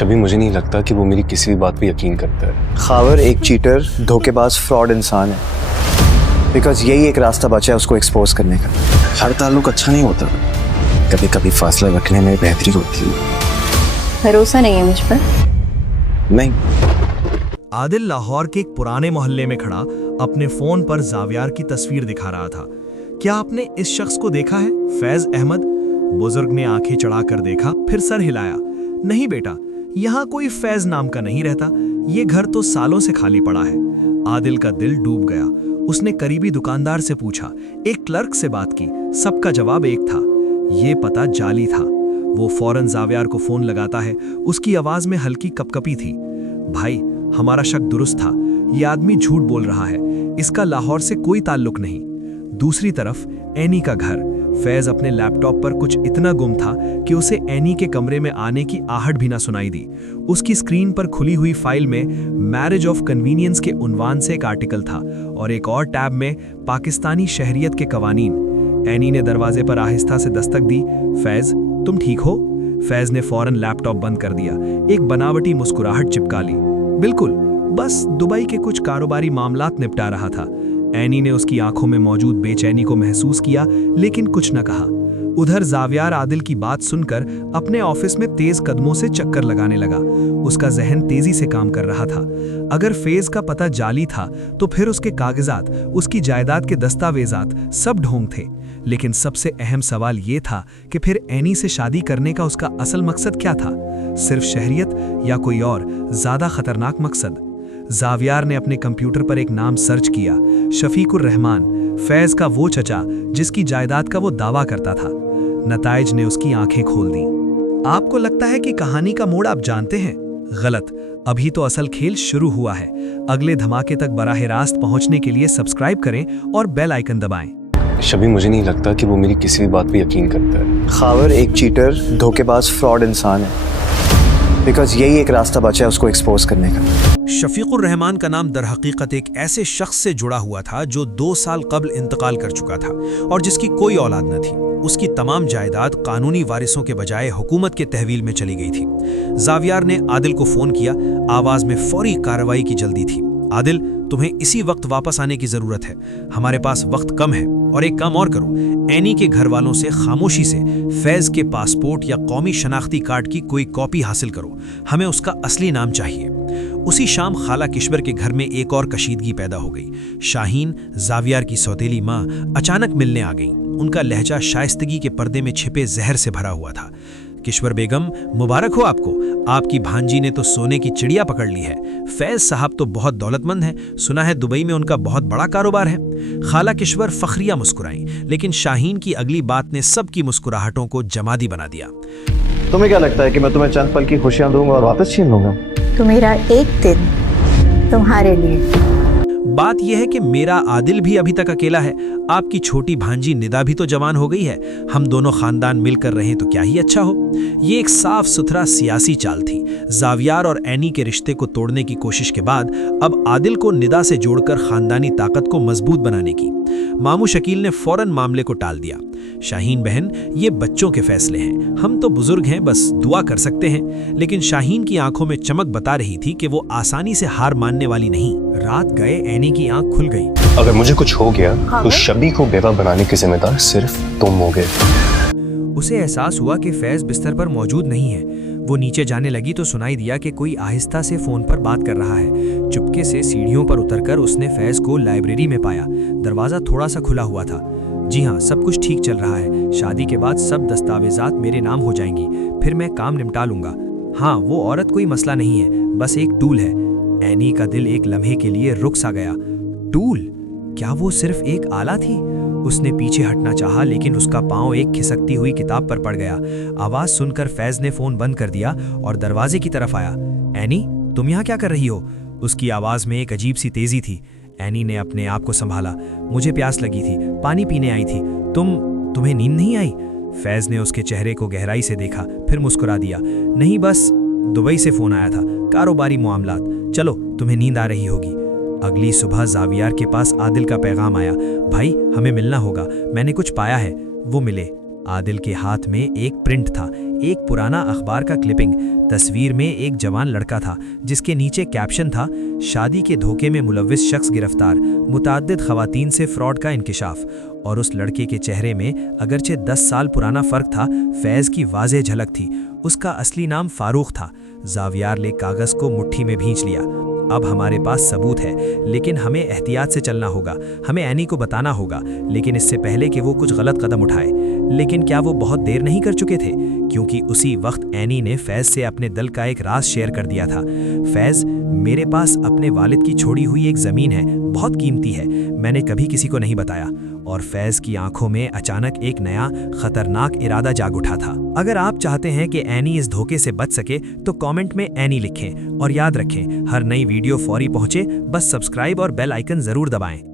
शबी, मुझे नहीं लगता कि वो मेरी किसी भी बात पे यकीन करता है। खावर एक चीटर, धोखेबाज, फ्रॉड इंसान है। बिकॉज यही एक रास्ता बचा है उसको एक्सपोज करने का। हर ताल्लुक अच्छा नहीं होता, कभी कभी फासला रखने में बेहतरी होती है। भरोसा नहीं है मुझ पर? नहीं। आदिल लाहौर के एक पुराने मोहल्ले में खड़ा अपने फोन पर जावियार की तस्वीर दिखा रहा था। क्या आपने इस शख्स को देखा है? फैज अहमद। बुजुर्ग ने आंखें चढ़ाकर देखा, फिर सर हिलाया। नहीं बेटा, यहाँ कोई फैज नाम का नहीं रहता। ये घर तो सालों से खाली पड़ा है। आदिल का दिल डूब गया। उसने करीबी दुकानदार से पूछा, एक क्लर्क से बात की, सबका जवाब एक था, ये पता जाली था। वो फौरन जावियार को फोन लगाता है। उसकी आवाज में हल्की कपकपी थी। भाई, हमारा शक दुरुस्त था, ये आदमी झूठ बोल रहा है, इसका लाहौर से कोई ताल्लुक नहीं। दूसरी तरफ एनी का घर। फैज अपने लैपटॉप पर कुछ इतना गुम था कि उसे एनी के कमरे में आने की आहट भी ना सुनाई दी। उसकी स्क्रीन पर खुली हुई फाइल में मैरिज ऑफ कन्वीनियंस के उन्वान से एक आर्टिकल था और एक और टैब में पाकिस्तानी शहरियत के कवानीन। एनी ने दरवाजे पर आहिस्ता से दस्तक दी। फैज, तुम ठीक हो? फैज ने फौरन लैपटॉप बंद कर दिया। एक बनावटी मुस्कुराहट चिपका ली। बिल्कुल, बस दुबई के कुछ कारोबारी मामलात निपटा रहा था। एनी ने उसकी आंखों में मौजूद बेचैनी को महसूस किया, लेकिन कुछ न कहा। उधर जावियार आदिल की बात सुनकर अपने ऑफिस में तेज कदमों से चक्कर लगाने लगा। उसका जहन तेजी से काम कर रहा था। अगर फैज का पता जाली था तो फिर उसके कागजात, उसकी जायदाद के दस्तावेजात सब ढोंग थे। लेकिन सबसे अहम सवाल ये था कि फिर एनी से शादी करने का उसका असल मकसद क्या था? सिर्फ शहरियत या कोई और ज्यादा खतरनाक मकसद? जावियार ने अपने कंप्यूटर पर एक नाम सर्च किया, शफीकुर रहमान, फैज का वो चचा जिसकी जायदाद का वो दावा करता था। नताइज ने उसकी आंखें खोल दी। आपको लगता है कि कहानी का मोड़ आप जानते हैं? गलत, अभी तो असल खेल शुरू हुआ है। अगले धमाके तक बराह रास्त पहुंचने के लिए सब्सक्राइब करें और बेल आइकन दबाएं। शबी, मुझे नहीं लगता कि वो मेरी किसी भी बात पे यकीन करता है। खावर एक चीटर, धोखेबाज, फ्रॉड इंसान है। बिकॉज यही एक रास्ता बचा है उसको एक्सपोज करने का। शफीकुर रहमान का नाम दरहकीकत एक ऐसे शख्स से जुड़ा हुआ था जो 2 साल कबल इंतकाल कर चुका था और जिसकी कोई औलाद न थी। उसकी तमाम जायदाद कानूनी वारिसों के बजाय हुकूमत के तहवील में चली गई थी। जावियार ने आदिल को फोन किया। आवाज में फौरी कार्रवाई की जल्दी थी। आदिल, तुम्हें इसी वक्त वापस आने की जरूरत है, हमारे पास वक्त कम है। और एक काम और करो, एनी के घर वालों से खामोशी से फैज के पासपोर्ट या कौमी शनाख्ती कार्ड की कोई कॉपी हासिल करो, हमें उसका असली नाम चाहिए। उसी शाम खाला किश्वर के घर में एक और कशीदगी पैदा हो गई। शाहीन, जावियार की सौतेली माँ, अचानक मिलने आ गईं। उनका लहजा शाइस्तगी के पर्दे में छिपे जहर से भरा हुआ था। किश्वर बेगम, मुबारक हो आपको, आपकी भांजी ने तो सोने की चिड़िया पकड़ ली है। फैज साहब तो बहुत दौलतमंद हैं, सुना है दुबई में उनका बहुत बड़ा कारोबार है। खाला किश्वर फखरिया मुस्कुराई, लेकिन शाहीन की अगली बात ने सबकी मुस्कुराहटों को जमादी बना दिया। तुम्हें क्या लगता है कि मैं तुम्हें चंद पल की खुशियां दूंगा और वापस छीन लूंगा? तो मेरा एक दिन तुम्हारे लिए। बात यह है कि मेरा आदिल भी अभी तक अकेला है। आपकी छोटी भांजी निदा भी तो जवान हो गई है। हम दोनों खानदान मिलकर रहें तो क्या ही अच्छा हो। ये एक साफ सुथरा सियासी चाल थी, जावियार और एनी के रिश्ते को तोड़ने की कोशिश के बाद अब आदिल को निदा से जोड़कर खानदानी ताकत को मजबूत बनाने की। मामू शकील ने फौरन मामले को टाल दिया। शाहीन बहन, ये बच्चों के फैसले हैं, हम तो बुजुर्ग हैं, बस दुआ कर सकते हैं। लेकिन शाहीन की आंखों में चमक बता रही थी कि वो आसानी से हार मानने वाली नहीं। रात गए एनी की आंख खुल गई। अगर मुझे कुछ हो गया तो शबी को बेवा बनाने के जिम्मेदार सिर्फ तुम होगे। उसे एहसास हुआ कि फैज बिस्तर पर मौजूद नहीं है। वो नीचे जाने लगी तो सुनाई दिया कि कोई आहिस्ता से फोन पर बात कर रहा है। चुपके से सीढ़ियों पर उतरकर उसने फैज को लाइब्रेरी में पाया। दरवाजा थोड़ा सा खुला हुआ था। जी हाँ, सब कुछ ठीक चल रहा है। शादी के बाद सब दस्तावेजात मेरे नाम हो जाएंगी, फिर मैं काम निपटा लूंगा। हाँ, वो औरत कोई मसला नहीं है, बस एक टूल है। एनी का दिल एक लम्हे के लिए रुक सा गया। टूल? क्या वो सिर्फ एक आला थी? उसने पीछे हटना चाहा, लेकिन उसका पांव एक खिसकती हुई किताब पर पड़ गया। आवाज सुनकर फैज ने फोन बंद कर दिया और दरवाजे की तरफ आया। एनी, तुम यहाँ क्या कर रही हो? उसकी आवाज में एक अजीब सी तेजी थी। एनी ने अपने आप को संभाला। मुझे प्यास लगी थी, पानी पीने आई थी। तुम्हें नींद नहीं आई? फैज ने उसके चेहरे को गहराई से देखा, फिर मुस्कुरा दिया। नहीं, बस दुबई से फोन आया था, कारोबारी मामलात। चलो, तुम्हें नींद आ रही होगी। अगली सुबह जावियार के पास आदिल का पैगाम आया। भाई, हमें मिलना होगा, मैंने कुछ पाया है। वो मिले। आदिल के हाथ में एक प्रिंट था, एक पुराना अखबार का क्लिपिंग। तस्वीर में एक जवान लड़का था जिसके नीचे कैप्शन था, शादी के धोखे में मुलव्विस शख्स गिरफ्तार, मुतअद्दिद खवातीन से फ्रॉड का इंकिशाफ। और उस लड़के के चेहरे में अगरचे 10 साल पुराना फर्क था, फैज़ की वाज़ेह झलक थी। उसका असली नाम फारूक था। जावियार ने कागज़ को मुट्ठी में भींच लिया। अब हमारे पास सबूत है, लेकिन हमें एहतियात से चलना होगा। हमें एनी को बताना होगा, लेकिन इससे पहले कि वो कुछ गलत कदम उठाए। लेकिन क्या वो बहुत देर नहीं कर चुके थे? क्योंकि उसी वक्त एनी ने फैज़ से अपने दिल का एक राज शेयर कर दिया था। फैज़, मेरे पास अपने वालिद की छोड़ी हुई एक ज़मीन है, बहुत कीमती है, मैंने कभी किसी को नहीं बताया। और फैज़ की आंखों में अचानक एक नया खतरनाक इरादा जाग उठा था। अगर आप चाहते हैं कि एनी इस धोखे से बच सके तो कमेंट में एनी लिखें। और याद रखें, हर नई वीडियो फौरी पहुंचे, बस सब्सक्राइब और बेल आइकन ज़रूर दबाएं।